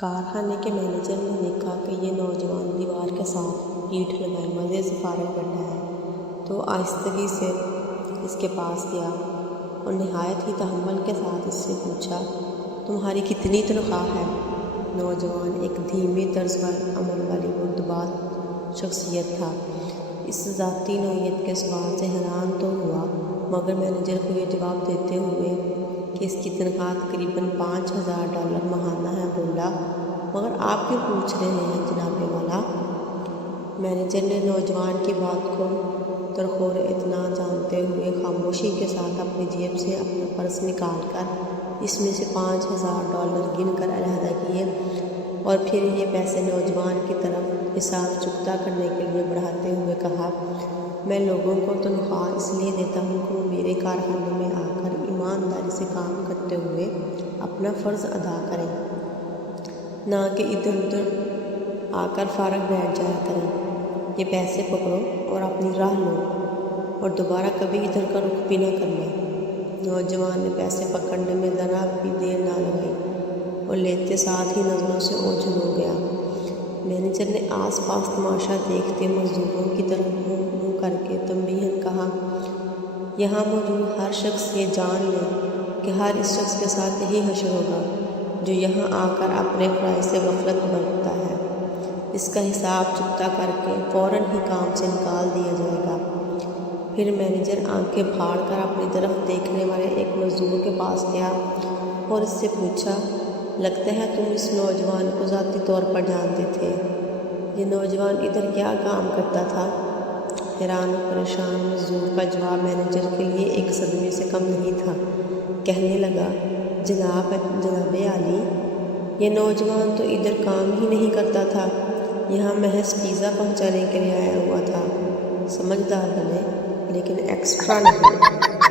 کارخانے کے مینیجر نے دیکھا کہ یہ نوجوان دیوار کے ساتھ پیٹھ لگائے مزے سے فارغ بیٹھا ہے تو آہستگی سے اس کے پاس گیا اور نہایت ہی تحمل کے ساتھ اس سے پوچھا، تمہاری کتنی تنخواہ ہے؟ نوجوان ایک دھیمی طرز پر عمل والی مردبات شخصیت تھا۔ اس ذاتی نوعیت کے سوال سے حیران تو ہوا، مگر مینیجر کو یہ جواب دیتے ہوئے کہ اس کی تنخواہ تقریباً $5000 ماہانہ ہے بولا، مگر آپ کیوں پوچھ رہے ہیں جناب والا؟ مینیجر نے نوجوان کی بات کو درخور اطمینان جانتے ہوئے خاموشی کے ساتھ اپنی جیب سے اپنا پرس نکال کر اس میں سے $5000 گن کر علیحدہ کیے اور پھر یہ پیسے نوجوان کی طرف حساب چکتا کرنے کے لیے بڑھاتے ہوئے کہا، میں لوگوں کو تنخواہ اس لیے دیتا ہوں کہ وہ میرے کارخانے میں آ کر ایمانداری سے کام کرتے ہوئے اپنا فرض ادا کریں، نہ کہ ادھر ادھر آ کر فارغ بیٹھ جایا کریں۔ یہ پیسے پکڑو اور اپنی راہ لو اور دوبارہ کبھی ادھر کا رخ بھی نہ کرنا۔ نوجوان نے پیسے پکڑنے میں ذرا بھی دیر نہ لگائی اور لیتے ساتھ ہی نظروں سے اوجھل ہو گیا۔ مینیجر نے آس پاس تماشا دیکھتے مزدوروں کی طرف منہ کر کے تنبیہاً کہا، یہاں موجود ہر شخص یہ جان لے کہ ہر اس شخص کے ساتھ یہی حشر ہوگا جو یہاں آ کر اپنے فرائض سے غفلت برتتا ہے۔ اس کا حساب چکتا کر کے فوراً ہی کام سے نکال دیا جائے گا۔ پھر مینیجر آنکھیں پھاڑ کر اپنی طرف دیکھنے والے ایک مزدور کے پاس گیا اور اس سے پوچھا، لگتا ہے تم اس نوجوان کو ذاتی طور پر جانتے تھے۔ یہ نوجوان ادھر کیا کام کرتا تھا؟ حیران و پریشان مزدور کا جواب مینیجر کے لیے ایک صدمے سے کم نہیں تھا۔ کہنے لگا، جناب عالی، یہ نوجوان تو ادھر کام ہی نہیں کرتا تھا، یہاں محض پیزا پہنچانے کے لیے آیا ہوا تھا۔ سمجھدار بنے لیکن ایکسٹرا نہیں۔